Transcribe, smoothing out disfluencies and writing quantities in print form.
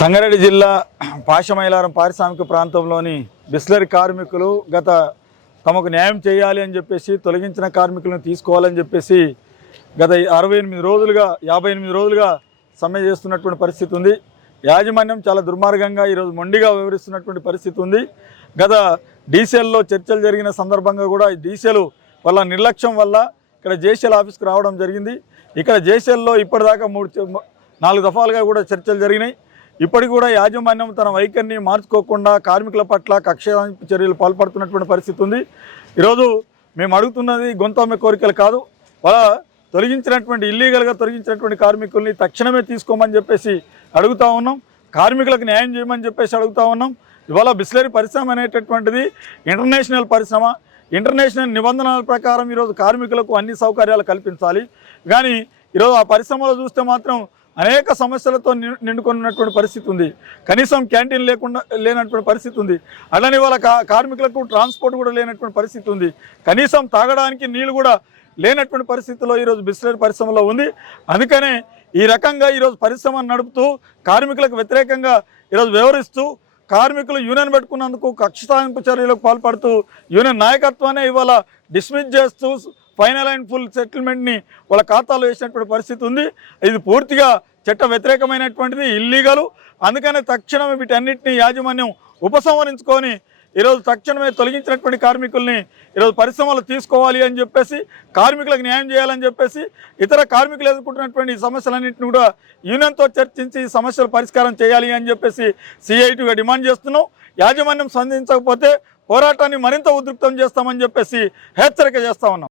సంగారెడ్డి జిల్లా పాశమైలారం పారిశ్రామిక ప్రాంతంలోని బిస్లరీ కార్మికులు తమకు న్యాయం చేయాలి అని చెప్పేసి తొలగించిన కార్మికులను తీసుకోవాలని చెప్పేసి గత 58 రోజులుగా సమ్మె చేస్తున్నటువంటి పరిస్థితి ఉంది. యాజమాన్యం చాలా దుర్మార్గంగా ఈరోజు మొండిగా వ్యవహరిస్తున్నటువంటి పరిస్థితి ఉంది. గత డీసీఎల్లో చర్చలు జరిగిన సందర్భంగా కూడా ఈ డీసీఎల్ వల్ల నిర్లక్ష్యం వల్ల ఇక్కడ జేసీఎల్ ఆఫీస్కి రావడం జరిగింది. ఇక్కడ జేసీఎల్లో ఇప్పటిదాకా 4 దఫాలుగా కూడా చర్చలు జరిగినాయి. ఇప్పటికి కూడా యాజమాన్యం తన వైఖరిని మార్చుకోకుండా కార్మికుల పట్ల కక్ష చర్యలు పాల్పడుతున్నటువంటి పరిస్థితి ఉంది. ఈరోజు మేము అడుగుతున్నది గొంతమ్మే కోరికలు కాదు, వాళ్ళ తొలగించినటువంటి ఇల్లీగల్గా తొలగించినటువంటి కార్మికుల్ని తక్షణమే తీసుకోమని చెప్పేసి అడుగుతూ ఉన్నాం. కార్మికులకు న్యాయం చేయమని చెప్పేసి అడుగుతూ ఉన్నాం. ఇవాళ బిస్లరీ పరిశ్రమ అనేటటువంటిది ఇంటర్నేషనల్ పరిశ్రమ. ఇంటర్నేషనల్ నిబంధనల ప్రకారం ఈరోజు కార్మికులకు అన్ని సౌకర్యాలు కల్పించాలి. కానీ ఈరోజు ఆ పరిశ్రమలో చూస్తే మాత్రం అనేక సమస్యలతో నిండుకున్నటువంటి పరిస్థితి ఉంది. కనీసం క్యాంటీన్ లేనటువంటి పరిస్థితి ఉంది. అలానే వాళ్ళ కార్మికులకు ట్రాన్స్పోర్ట్ కూడా లేనటువంటి పరిస్థితి ఉంది. కనీసం తాగడానికి నీళ్ళు కూడా లేనటువంటి పరిస్థితిలో ఈరోజు బిస్లరీ పరిశ్రమలో ఉంది. అందుకనే ఈ రకంగా ఈరోజు పరిశ్రమను నడుపుతూ కార్మికులకు వ్యతిరేకంగా ఈరోజు వ్యవహరిస్తూ కార్మికులు యూనియన్ పెట్టుకున్నందుకు కక్ష సాధింపు చర్యలకు పాల్పడుతూ యూనియన్ నాయకత్వాన్ని ఇవాళ డిస్మిస్ చేస్తూ ఫైనల్ అండ్ ఫుల్ సెటిల్మెంట్ని వాళ్ళ ఖాతాలో వేసినటువంటి పరిస్థితి ఉంది. ఇది పూర్తిగా చట్ట వ్యతిరేకమైనటువంటిది, ఇల్లీగలు. అందుకనే తక్షణమే వీటన్నిటిని యాజమాన్యం ఉపసంహరించుకొని ఈరోజు తక్షణమే తొలగించినటువంటి కార్మికుల్ని ఈరోజు పరిశ్రమలు తీసుకోవాలి అని చెప్పేసి, కార్మికులకు న్యాయం చేయాలని చెప్పేసి, ఇతర కార్మికులు ఎదుర్కొంటున్నటువంటి ఈ సమస్యలన్నింటినీ కూడా యూనియన్తో చర్చించి ఈ సమస్యలు పరిష్కారం చేయాలి అని చెప్పేసి సిఐటిగా డిమాండ్ చేస్తున్నాం. యాజమాన్యం స్పందించకపోతే పోరాటాన్ని మరింత ఉధృతం చేస్తామని చెప్పేసి హెచ్చరిక చేస్తా ఉన్నాం.